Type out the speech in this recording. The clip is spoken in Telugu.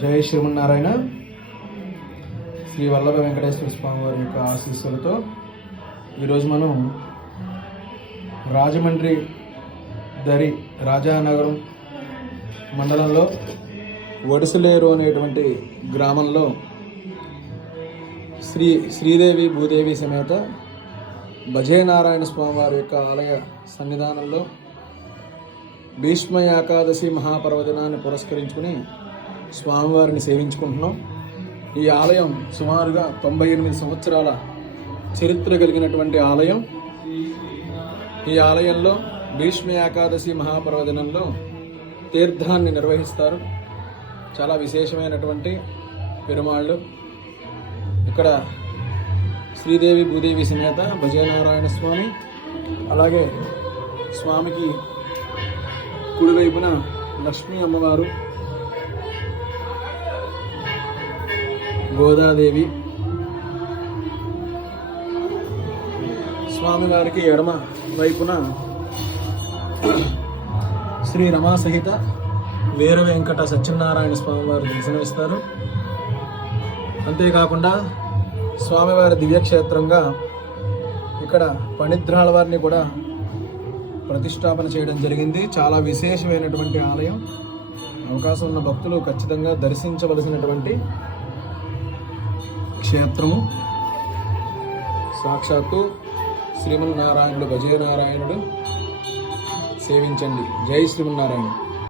జై శ్రీమన్నారాయణ. శ్రీ వల్లభ వెంకటేశ్వర స్వామి వారి యొక్క ఆశీస్సులతో ఈరోజు మనం రాజమండ్రి దరి రాజానగరం మండలంలో వడిసలేరు అనేటువంటి గ్రామంలో శ్రీదేవి భూదేవి సమేత భజేనారాయణ స్వామి వారి యొక్క ఆలయ సన్నిధానంలో భీష్మ ఏకాదశి మహాపర్వదినాన్ని పురస్కరించుకుని స్వామివారిని సేవించుకుంటున్నాం. ఈ ఆలయం సుమారుగా 98 సంవత్సరాల చరిత్ర కలిగినటువంటి ఆలయం. ఈ ఆలయంలో భీష్మ ఏకాదశి మహాపర్వదినంలో తీర్థాన్ని నిర్వహిస్తారు. చాలా విశేషమైనటువంటి పెరుమాళ్ళు. ఇక్కడ శ్రీదేవి భూదేవి సమేత భజనారాయణ స్వామి, అలాగే స్వామికి కుడివైపున లక్ష్మీ అమ్మవారు, గోదాదేవి, స్వామివారికి ఎడమ వైపున శ్రీ రమా సహిత వీర వెంకట సత్యనారాయణ స్వామివారు దర్శనమిస్తారు. అంతేకాకుండా స్వామివారి దివ్యక్షేత్రంగా ఇక్కడ పణిద్రాల వారిని కూడా ప్రతిష్టాపన చేయడం జరిగింది. చాలా విశేషమైనటువంటి ఆలయం. అవకాశం ఉన్న భక్తులు ఖచ్చితంగా దర్శించవలసినటువంటి క్షేత్రము. సాక్షాత్తు శ్రీమన్నారాయణుడు భజనారాయణుడు. సేవించండి. జై శ్రీమన్నారాయణ.